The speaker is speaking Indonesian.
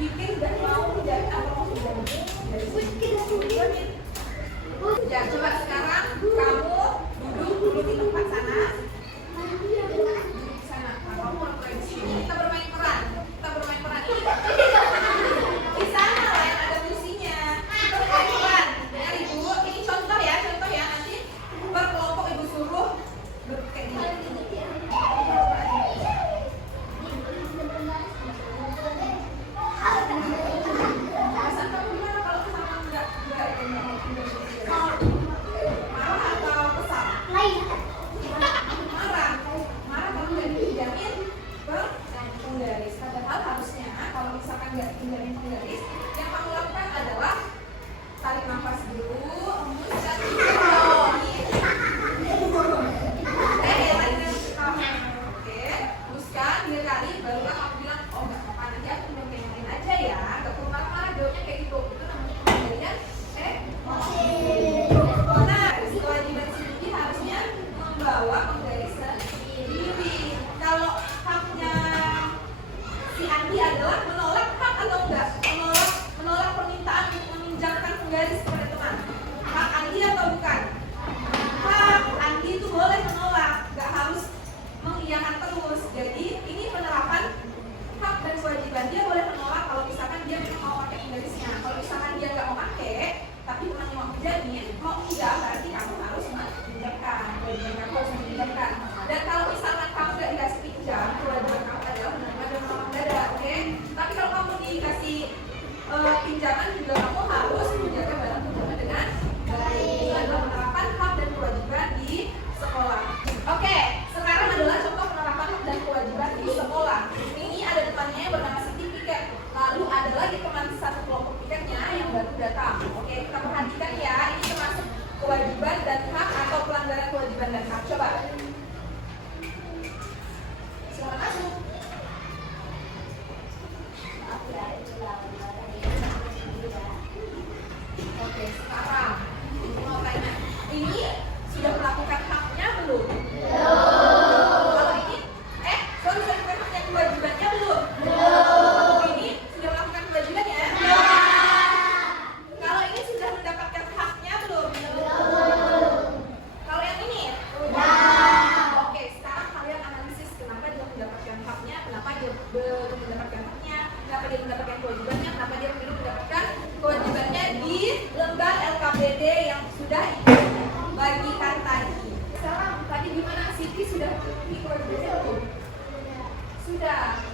bikin dan mau menjadi apa mau menjadi. Ya, coba sekarang kamu duduk dulu di tempat sana. Duduk di sana. Kamu mulai di sini. Kita bermain peran. Ini di sana lah yang ada kursinya. Kita bermain peran. Dengar ibu. Ini contoh ya. Nanti berkelompok ibu suruh kayak gini. Perasaan kamu gimana kalau sama enggak marah atau kesal? Marah kalau nggak dipinjamin penggaris. Padahal harusnya kalau misalkan nggak dipinjamin penggaris, yang kamu lakukan adalah tarik nafas dulu, hembuskan oke, hembuskan 3 kali, baru kamu bilang, oh nggak apa-apa, nanti aku pengen aja ya, nggak perlu marah-marah, jawabnya kayak gitu. Itu namanya pemberian nah, kewajiban sendiri harusnya membawa penggaris sendiri. Kalau haknya si Andi adalah menolak hak atau enggak? Menolak permintaan meminjamkan penggaris kepada teman. Hak Andi atau bukan? Hak Andi itu boleh menolak, nggak harus mengiyakan terus. Jadi ini penerapan hak dan kewajiban. Dia boleh menolak kalau misalkan dia memang mau pakai penggarisnya. Kalau misalkan dia nggak mau pakai, tapi teman mau pinjamin, mau tidak, berarti kamu harus meminjamkan. Kewajiban kamu harus meminjamkan. Dan kalau misalkan kamu nggak dikasih pinjam, kewajiban kamu adalah menerima dan menolak dada, oke? Tapi kalau kamu dikasih pinjaman juga kamu harus menjaga barang pinjaman dengan baik. Itu adalah penerapan hak dan kewajiban di sekolah. Oke, sekarang adalah contoh penerapan hak dan kewajiban di sekolah. Ini ada depannya yang bernama sertifikat. Lalu ada lagi teman satu kelompok piketnya yang baru datang. Oke, kita perhatikan ya. Ini termasuk kewajiban dan hak atau pelanggaran kewajiban dan hak. Coba. Silakan masuk. Oke, sekarang mau tanya, ini sudah melakukan haknya belum? Kalau ini, sudah melakukan haknya kewajibannya belum? Ini sudah melakukan kewajibannya? Kalau ini sudah mendapatkan haknya belum? Kalau yang ini? Oke, sekarang kalian analisis kenapa dia mendapatkan haknya, kenapa dia belum mendapatkan haknya, kenapa dia mendapatkan kewajibannya, kenapa dia belum mendapatkan kewajibannya di lembar LKPD yang sudah bagikan tadi. Sekarang tadi gimana? Siti sudah mengikuti kewajibannya belum? Sudah.